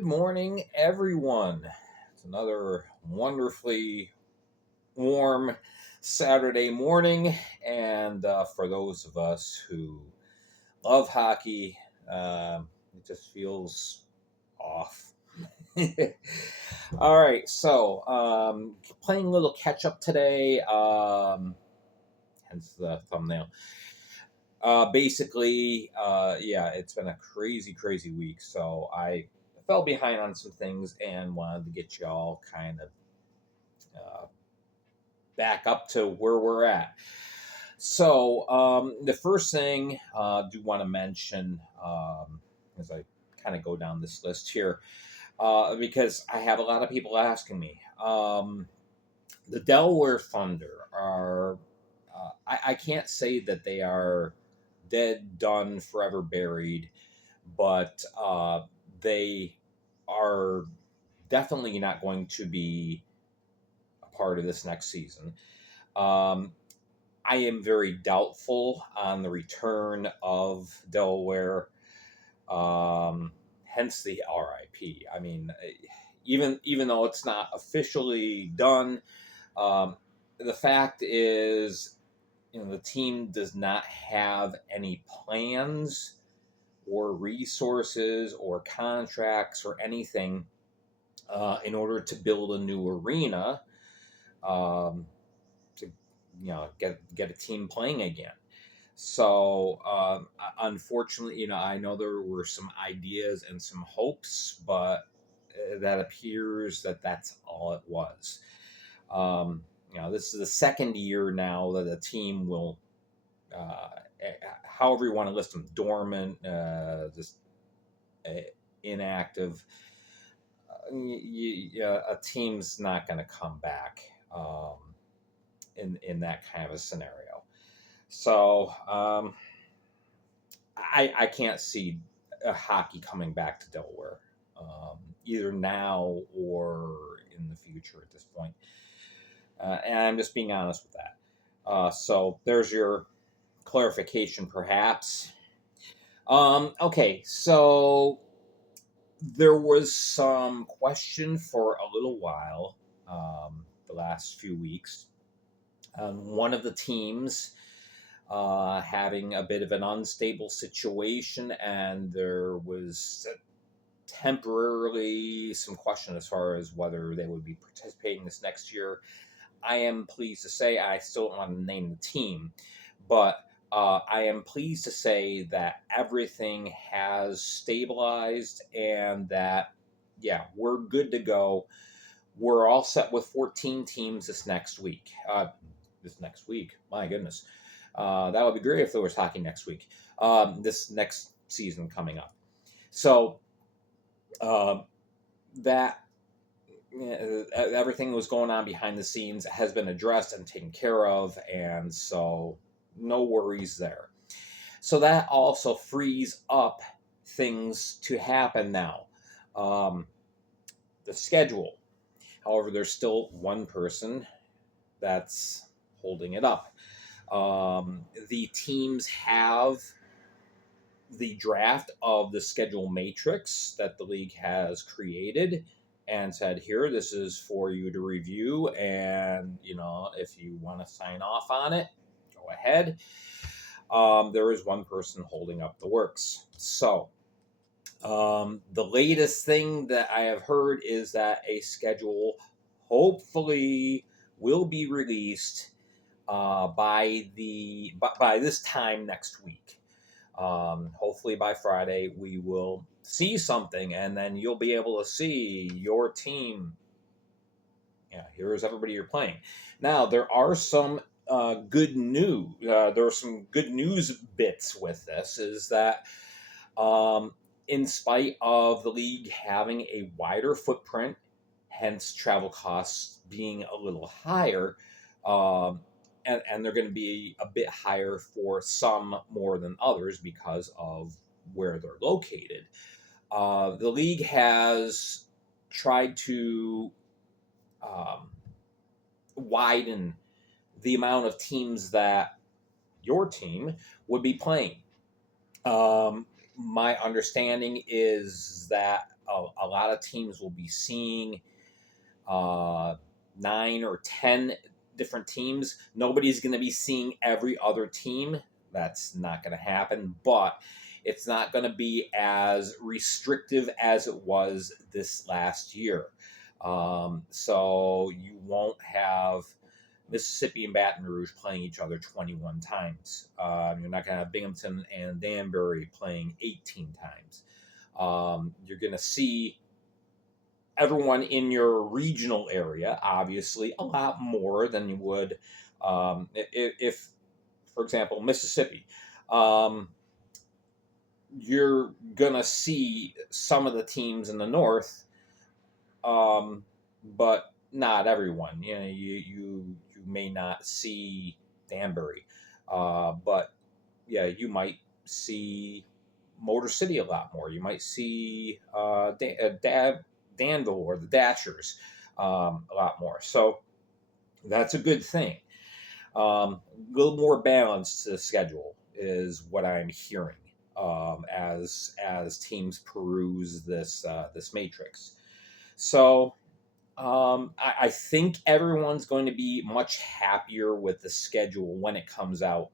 Good morning, everyone. It's another wonderfully warm Saturday morning, and for those of us who love hockey, it just feels off. All right, so playing a little catch up today, hence the thumbnail. Yeah, it's been a crazy, crazy week. So I fell behind on some things and wanted to get y'all kind of uh, back up to where we're at. So the first thing I do want to mention as I kind of go down this list here, because I have a lot of people asking me. The Delaware Thunder are, I can't say that they are dead, done, forever buried, but they are definitely not going to be a part of this next season. Um, I am very doubtful on the return of Delaware, hence the RIP. I mean, even though it's not officially done, the fact is, the team does not have any plans or resources or contracts or anything in order to build a new arena um, to get a team playing again. So unfortunately, I know there were some ideas and some hopes, but that appears that that's all it was. This is the second year now that the team will, however you want to list them, dormant, just inactive. A team's not going to come back in that kind of a scenario. So I can't see hockey coming back to Delaware, either now or in the future at this point. And I'm just being honest with that. So there's your clarification, perhaps. Okay, so there was some question for a little while, the last few weeks. One of the teams having a bit of an unstable situation, and there was temporarily some question as far as whether they would be participating this next year. I am pleased to say, I still don't want to name the team, but I am pleased to say that everything has stabilized and that, yeah, we're good to go. We're all set with 14 teams this next week. My goodness. That would be great if there was hockey next week. This next season coming up. So that everything was going on behind the scenes has been addressed and taken care of, and so no worries there. So that also frees up things to happen now. The schedule. However, there's still one person that's holding it up. The teams have the draft of the schedule matrix that the league has created and said, here, this is for you to review, and if you want to sign off on it, go ahead. There is one person holding up the works. So the latest thing that I have heard is that a schedule hopefully will be released by this time next week. Hopefully by Friday we will see something, and then you'll be able to see your team. Yeah, here's everybody you're playing. Now there are some good news. There are some good news bits with this. Is that in spite of the league having a wider footprint, hence travel costs being a little higher, and they're going to be a bit higher for some more than others because of where they're located. The league has tried to widen the amount of teams that your team would be playing. My understanding is that a lot of teams will be seeing 9 or 10 different teams. Nobody's going to be seeing every other team. That's not going to happen, but it's not going to be as restrictive as it was this last year. So you won't have Mississippi and Baton Rouge playing each other 21 times. You're not going to have Binghamton and Danbury playing 18 times. You're going to see everyone in your regional area, obviously, a lot more than you would if, for example, Mississippi. You're going to see some of the teams in the north, but not everyone. You know, you may not see Danbury, but yeah, you might see Motor City a lot more. You might see Danville or the Dashers a lot more. So that's a good thing. A little more balance to the schedule is what I'm hearing as teams peruse this matrix. So I think everyone's going to be much happier with the schedule when it comes out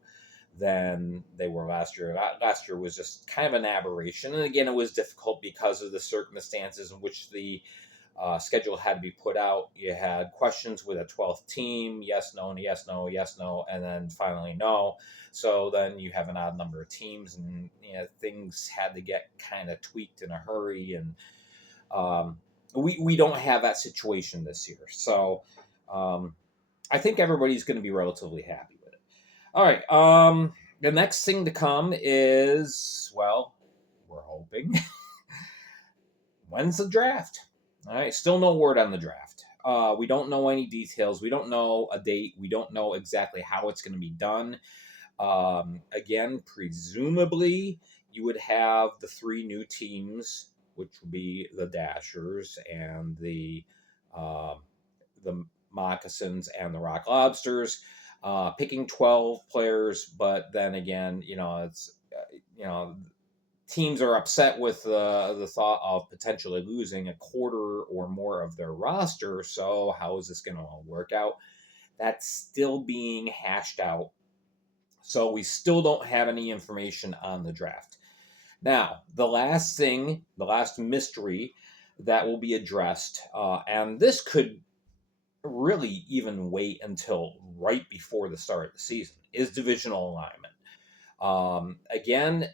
than they were last year. Last year was just kind of an aberration. And again, it was difficult because of the circumstances in which the schedule had to be put out. You had questions with a 12th team, yes, no, and yes, no, yes, no, and then finally no. So then you have an odd number of teams, and things had to get kind of tweaked in a hurry. And we don't have that situation this year. So I think everybody's going to be relatively happy with it. All right. The next thing to come is, well, we're hoping, when's the draft? All right. Still no word on the draft. We don't know any details. We don't know a date. We don't know exactly how it's going to be done. Again, presumably you would have the 3 new teams, which would be the Dashers and the Moccasins and the Rock Lobsters, picking 12 players. But then again, it's teams are upset with the thought of potentially losing a quarter or more of their roster. So how is this going to all work out? That's still being hashed out. So we still don't have any information on the draft. Now, the last mystery that will be addressed, and this could really even wait until right before the start of the season, is divisional alignment. Again,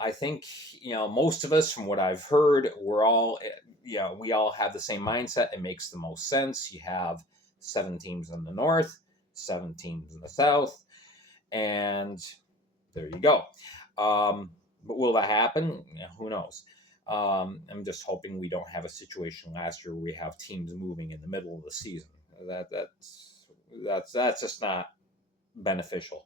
I think, most of us, from what I've heard, we all have the same mindset. It makes the most sense. You have 7 teams in the north, 7 teams in the south, and there you go. But will that happen? Who knows? I'm just hoping we don't have a situation last year where we have teams moving in the middle of the season. That's just not beneficial.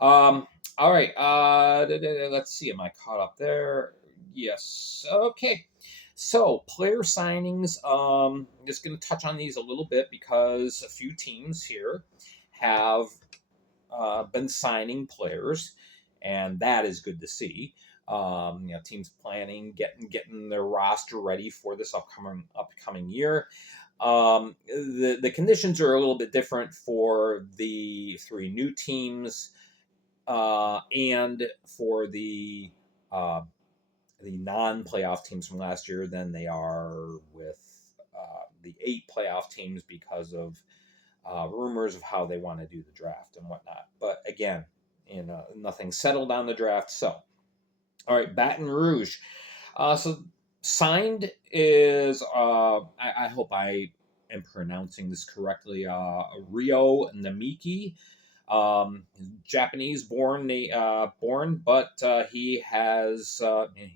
All right. Let's see. Am I caught up there? Yes. Okay. So player signings. I'm just going to touch on these a little bit because a few teams here have been signing players, and that is good to see. Teams planning, getting their roster ready for this upcoming year. The conditions are a little bit different for the 3 new teams, and for the non-playoff teams from last year than they are with the 8 playoff teams because of rumors of how they want to do the draft and whatnot. But again, nothing settled on the draft. So, all right, Baton Rouge. So signed is, I hope I am pronouncing this correctly, Ryo Namiki. Japanese born, but he has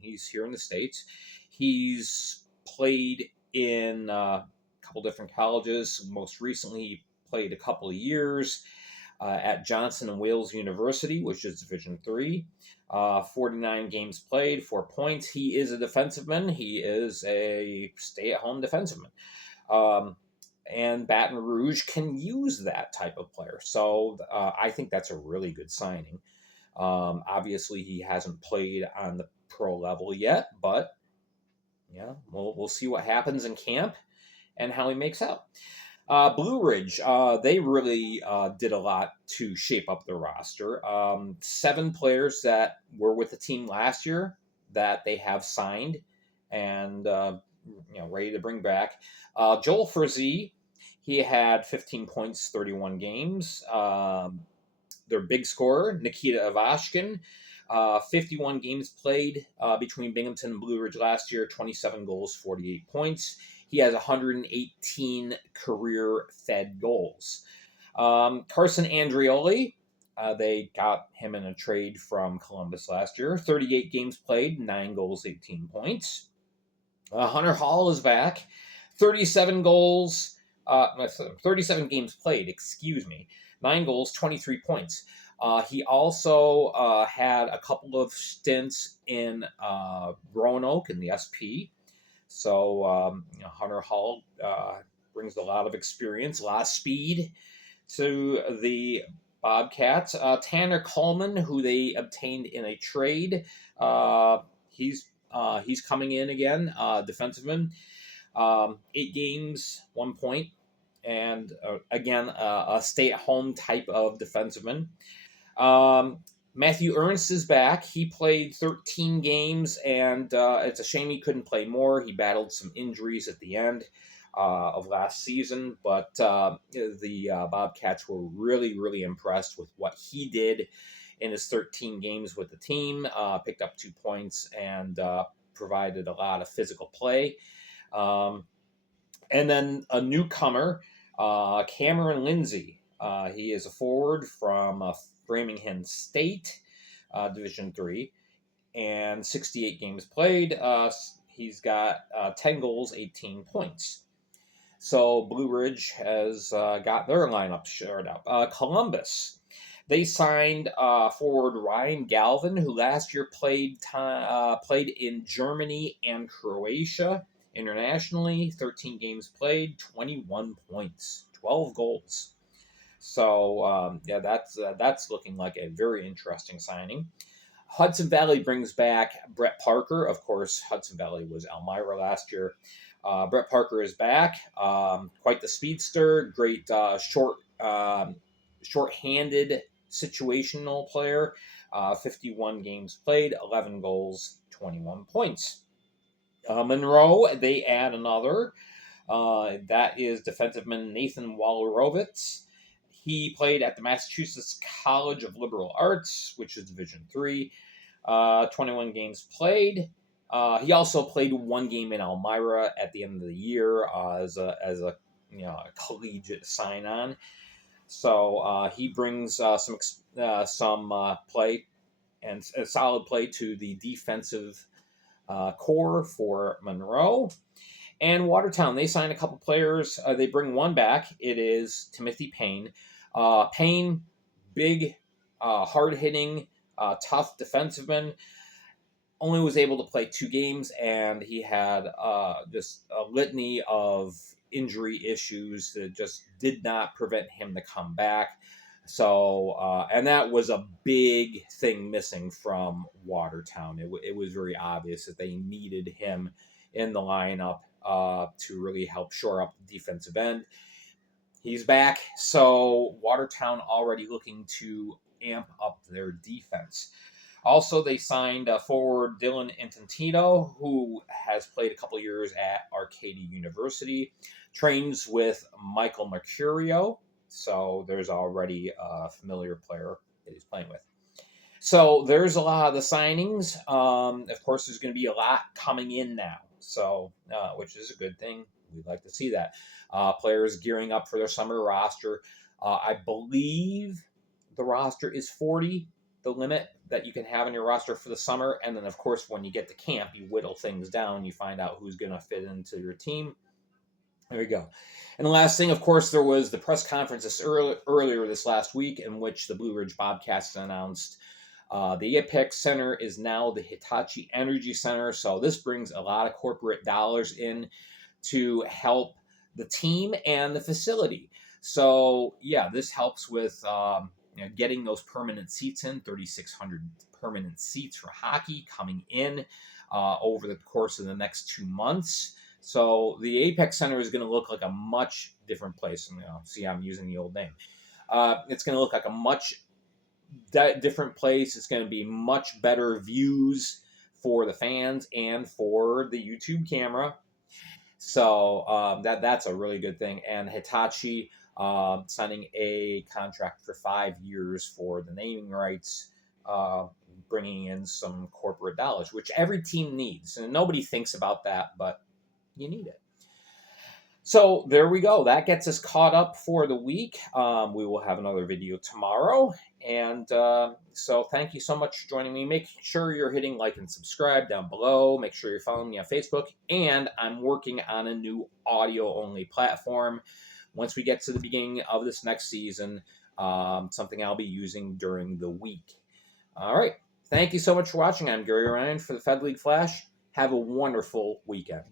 he's here in the States. He's played in a couple different colleges. Most recently, he played a couple of years at Johnson and Wales University, which is Division III. 49 games played, 4 points. He is a defensiveman. He is a stay-at-home defensiveman. And Baton Rouge can use that type of player. So I think that's a really good signing. Obviously, he hasn't played on the pro level yet, but Yeah, we'll see what happens in camp and how he makes out. Blue Ridge, they really did a lot to shape up their roster. 7 players that were with the team last year that they have signed and ready to bring back. Joel Frizzy, he had 15 points, 31 games. Their big scorer, Nikita Ivashkin, 51 games played between Binghamton and Blue Ridge last year, 27 goals, 48 points. He has 118 career Fed goals. Carson Andreoli, they got him in a trade from Columbus last year. 38 games played, 9 goals, 18 points. Hunter Hall is back. 37 goals, 37 games played, excuse me. 9 goals, 23 points. He also had a couple of stints in Roanoke in the SP. So Hunter Hall brings a lot of experience, a lot of speed to the Bobcats. Tanner Coleman, who they obtained in a trade, he's coming in again, defenseman. 8 games, 1 point, and again a stay-at-home type of defenseman. Matthew Ernst is back. He played 13 games, and it's a shame he couldn't play more. He battled some injuries at the end of last season, but the Bobcats were really, really impressed with what he did in his 13 games with the team. Picked up 2 points and provided a lot of physical play. And then a newcomer, Cameron Lindsay. He is a forward from Framingham State, Division III, and 68 games played. He's got 10 goals, 18 points. So Blue Ridge has got their lineup shored up. Columbus, they signed forward Ryan Galvin, who last year played in Germany and Croatia internationally. 13 games played, 21 points, 12 goals. So that's looking like a very interesting signing. Hudson Valley brings back Brett Parker. Of course, Hudson Valley was Elmira last year. Brett Parker is back. Quite the speedster. Great short-handed situational player. 51 games played, 11 goals, 21 points. Monroe, they add another. That is defenseman Nathan Wallerowitz. He played at the Massachusetts College of Liberal Arts, which is Division III. 21 games played. He also played 1 game in Elmira at the end of the year as a collegiate sign-on. So he brings some play and solid play to the defensive core for Monroe. And Watertown, they signed a couple players. They bring one back. It is Timothy Payne. Payne, big, hard-hitting, tough defenseman. Only was able to play 2 games, and he had just a litany of injury issues that just did not prevent him to come back. So, and that was a big thing missing from Watertown. It was very obvious that they needed him in the lineup to really help shore up the defensive end. He's back, so Watertown already looking to amp up their defense. Also, they signed forward Dylan Intentino, who has played a couple years at Arcadia University, trains with Michael Mercurio, so there's already a familiar player that he's playing with. So there's a lot of the signings. Of course, there's going to be a lot coming in now, so which is a good thing. We'd like to see that. Players gearing up for their summer roster. I believe the roster is 40, the limit that you can have in your roster for the summer. And then, of course, when you get to camp, you whittle things down. You find out who's going to fit into your team. There you go. And the last thing, of course, there was the press conference earlier this last week in which the Blue Ridge Bobcats announced the Apex Center is now the Hitachi Energy Center. So this brings a lot of corporate dollars in to help the team and the facility. So, yeah, this helps with getting those permanent seats in, 3,600 permanent seats for hockey coming in. over the course of the next 2 months. So the Apex Center is going to look like a much different place. And, see, I'm using the old name. It's going to look like a much different place. It's going to be much better views for the fans and for the YouTube camera. So that's a really good thing. And Hitachi signing a contract for 5 years for the naming rights, bringing in some corporate dollars, which every team needs. And nobody thinks about that, but you need it. So there we go. That gets us caught up for the week. We will have another video tomorrow. And so thank you so much for joining me. Make sure you're hitting like and subscribe down below. Make sure you're following me on Facebook. And I'm working on a new audio-only platform. Once we get to the beginning of this next season, something I'll be using during the week. All right. Thank you so much for watching. I'm Gary Ryan for the Fed League Flash. Have a wonderful weekend.